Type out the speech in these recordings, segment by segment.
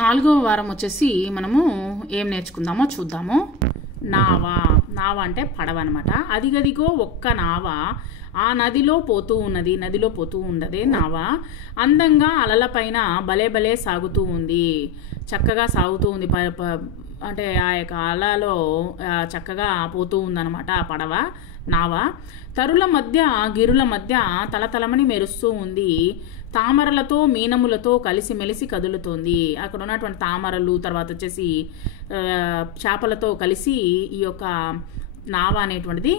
నాలుగవ వారం వచ్చేసి మనము ఏం నేర్చుకుందామో చూద్దాము. నావ అంటే పడవ అనమాట. అదిగదిగో ఒక్క నావ ఆ నదిలో పోతూ ఉన్నదే నావ. అందంగా అలల పైన భలే భలే సాగుతూ ఉంది, చక్కగా సాగుతూ ఉంది. అంటే ఆ యొక్క అలలో చక్కగా పోతూ ఉందన్నమాట ఆ పడవ నావ. తరుల మధ్య గిరుల మధ్య తలతలమని మెరుస్తూ ఉంది. తామరలతో మీనములతో కలిసిమెలిసి కదులుతోంది. అక్కడ ఉన్నటువంటి తామరలు, తర్వాత వచ్చేసి చేపలతో కలిసి ఈ యొక్క నావ అనేటువంటిది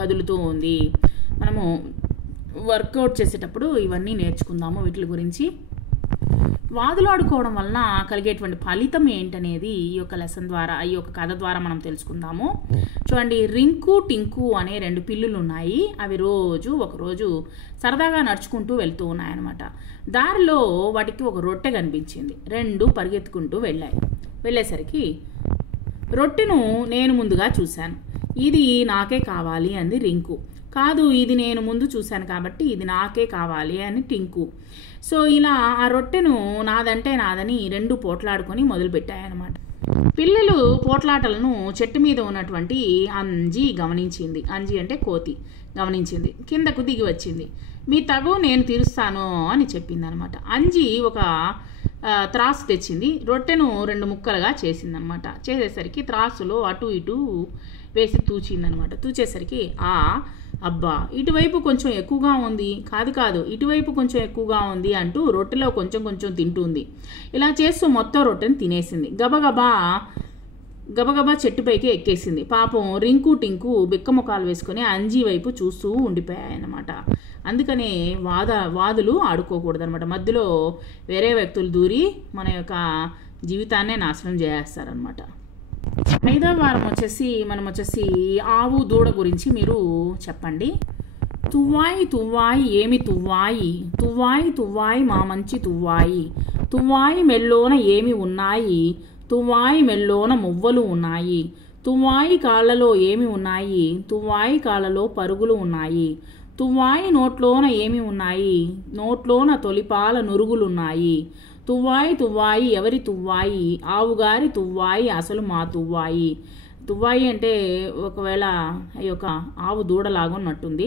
కదులుతూ ఉంది. మనము వర్కౌట్ చేసేటప్పుడు ఇవన్నీ నేర్చుకుందాము వీటి గురించి. వాదులాడుకోవడం వలన కలిగేటువంటి ఫలితం ఏంటనేది ఈ యొక్క లెసన్ ద్వారా, ఈ యొక్క కథ ద్వారా మనం తెలుసుకుందాము. చూడండి, రింకు టింకు అనే రెండు పిల్లులు ఉన్నాయి. అవి ఒకరోజు సరదాగా నడుచుకుంటూ వెళ్తూ ఉన్నాయన్నమాట. దారిలో వాటికి ఒక రొట్టె కనిపించింది. రెండు పరిగెత్తుకుంటూ వెళ్ళేసరికి రొట్టెను నేను ముందుగా చూశాను, ఇది నాకే కావాలి అంది రింకు. కాదు, ఇది నేను ముందు చూశాను కాబట్టి ఇది నాకే కావాలి అని టింకు. సో ఇలా ఆ రొట్టెను నాదంటే నాదని రెండు పోట్లాడుకొని మొదలుపెట్టాయన్నమాట. పిల్లలు పోట్లాటలను చెట్టు మీద ఉన్నటువంటి అంజి గమనించింది. అంజి అంటే కోతి గమనించింది. కిందకు దిగి వచ్చింది. మీ తగు నేను తీరుస్తాను అని చెప్పింది అనమాట. అంజి ఒక త్రాసు తెచ్చింది. రొట్టెను రెండు ముక్కలుగా చేసిందనమాట. చేసేసరికి త్రాసులో అటు ఇటు వేసి తూచిందనమాట. తూచేసరికి అబ్బా, ఇటువైపు కొంచెం ఎక్కువగా ఉంది, కాదు ఇటువైపు కొంచెం ఎక్కువగా ఉంది అంటూ రొట్టెలో కొంచెం కొంచెం తింటుంది. ఇలా చేస్తూ మొత్తం రొట్టెని తినేసింది. గబగబా చెట్టుపైకి ఎక్కేసింది. పాపం రింకు టింకు బిక్కముఖాలు వేసుకుని అంజీ వైపు చూస్తూ ఉండిపోయాయన్నమాట. అందుకనే వాదులు ఆడుకోకూడదు అనమాట. మధ్యలో వేరే వ్యక్తులు దూరి మన యొక్క జీవితాన్నే నాశనం చేస్తారనమాట. ఐదవ వారం వచ్చేసి ఆవు దూడ గురించి మీరు చెప్పండి. తువ్వాయి ఏమి తువ్వాయి మా మంచి తువ్వాయి మెల్లోన ఏమి ఉన్నాయి, తువ్వాయి మెల్లోన మువ్వలు ఉన్నాయి, తువ్వాయి కాళ్ళలో ఏమి ఉన్నాయి, తువ్వాయి కాళ్ళలో పరుగులు ఉన్నాయి, తువ్వాయి నోట్లోన ఏమి ఉన్నాయి, నోట్లోన తొలిపాల నురుగులున్నాయి, తువ్వాయి ఎవరి తువ్వాయి, ఆవుగారి తువ్వాయి అసలు మా తువ్వాయి అంటే ఒకవేళ ఈ యొక్క ఆవు దూడలాగున్నట్టుంది.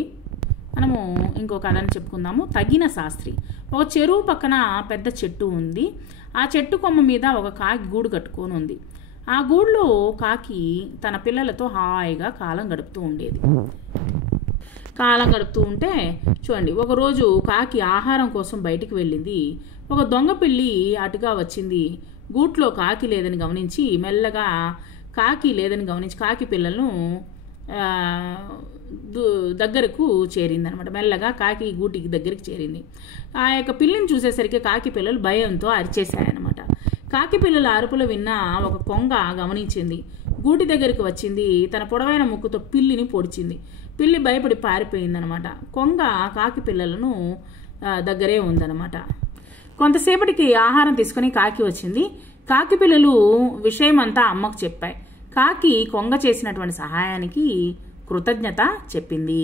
మనము ఇంకో కథని చెప్పుకుందాము. తగిన శాస్త్రి. ఒక చెరువు పక్కన పెద్ద చెట్టు ఉంది. ఆ చెట్టు కొమ్మ మీద ఒక కాకి గూడు కట్టుకొని ఉంది. ఆ గూడులో కాకి తన పిల్లలతో హాయిగా కాలం గడుపుతూ ఉంటే చూడండి, ఒకరోజు కాకి ఆహారం కోసం బయటికి వెళ్ళింది. ఒక దొంగ పిల్లి అటుగా వచ్చింది. గూట్లో కాకి లేదని గమనించి కాకి పిల్లలను దగ్గరకు చేరిందనమాట. మెల్లగా కాకి గూటికి దగ్గరికి చేరింది. ఆ యొక్క పిల్లిని చూసేసరికి కాకి పిల్లలు భయంతో అరిచేశాయన్నమాట. కాకి పిల్లల అరుపులు విన్న ఒక కొంగ గమనించింది. గూటి దగ్గరికి వచ్చింది. తన పొడవైన ముక్కుతో పిల్లిని పొడిచింది. పిల్లి భయపడి పారిపోయిందనమాట. కొంగ కాకి పిల్లలను దగ్గరే ఉందన్నమాట. కొంతసేపటికి ఆహారం తీసుకుని కాకి వచ్చింది. కాకి పిల్లలు విషయమంతా అమ్మకు చెప్పాయి. కాకి కొంగ చేసినటువంటి సహాయానికి కృతజ్ఞత చెప్పింది.